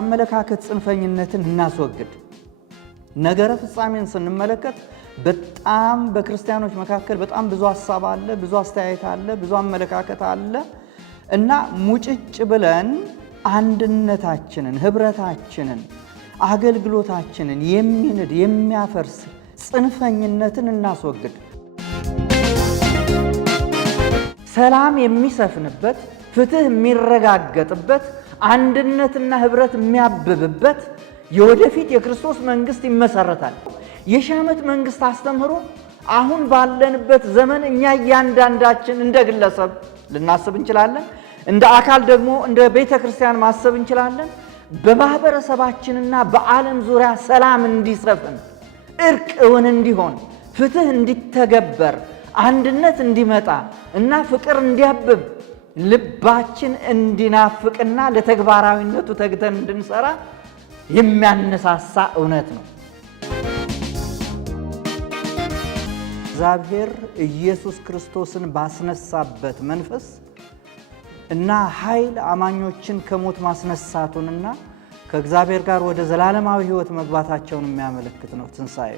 የአመለካከት ጽንፈኝነትን እናስወግድ። ነገረ ፍጻሜን ስንመለከት በጣም በክርስቲያኖች መካከል በጣም ብዙ ሐሳብ አለ፣ ብዙ አስተያየት አለ፣ ብዙ አመለካከት አለ እና ሙጭጭ ብለን አንድነታችንን፣ ህብረታችንን፣ አገልግሎታችንን የሚንድ የሚያፈርስ ጽንፈኝነትን እናስወግድ። ሰላም የሚሰፍንበት፣ ፍትህ የሚረጋገጥበት፣ አንድነትና ህብረት የሚያብብበት የወደፊት የክርስቶስ መንግስት ይመሰረታል። የሺህ ዓመት መንግስት አስተምህሮ አሁን ባለንበት ዘመን እኛ እያንዳንዳችን እንደ ግለሰብ ልናስብ እንችላለን፣ እንደ አካል ደግሞ እንደ ቤተ ክርስቲያን ማሰብ እንችላለን። በማህበረሰባችንና በዓለም ዙሪያ ሰላም እንዲሰፍን፣ እርቅ እውን እንዲሆን፣ ፍትህ እንዲተገበር፣ አንድነት እንዲመጣ እና ፍቅር እንዲያብብ ልባችን እንዲናፍቅና ለተግባራዊነቱ ተግተን እንድንሰራ የሚያነሳሳ እውነት ነው። እግዚአብሔር ኢየሱስ ክርስቶስን ባስነሳበት መንፈስ እና ኃይል አማኞችን ከሞት ማስነሳቱንና ከእግዚአብሔር ጋር ወደ ዘላለማዊ ሕይወት መግባታቸውን የሚያመለክት ነው ትንሣኤ።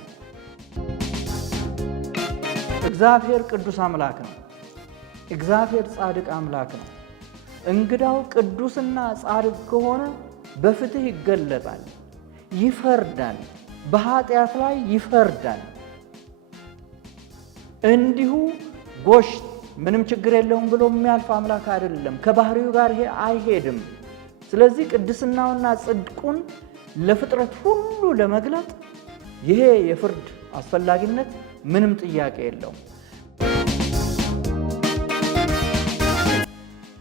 እግዚአብሔር ቅዱስ አምላክ ነው። እግዚአብሔር ጻድቅ አምላክ ነው። እንግዳው ቅዱስና ጻድቅ ከሆነ በፍትህ ይገለጣል፣ ይፈርዳል፣ በኃጢአት ላይ ይፈርዳል። እንዲሁ ጎሽ ምንም ችግር የለውም ብሎ የሚያልፍ አምላክ አይደለም። ከባህሪው ጋር ይሄ አይሄድም። ስለዚህ ቅድስናውና ጽድቁን ለፍጥረት ሁሉ ለመግለጥ ይሄ የፍርድ አስፈላጊነት ምንም ጥያቄ የለውም።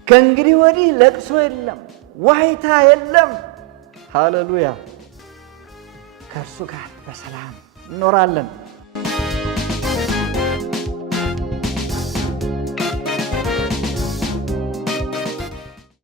ከእንግዲህ ወዲህ ለቅሶ የለም፣ ዋይታ የለም። ሃሌሉያ! ከእርሱ ጋር በሰላም እንኖራለን።